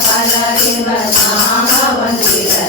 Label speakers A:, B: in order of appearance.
A: फलकिमसाम्भवन्दिर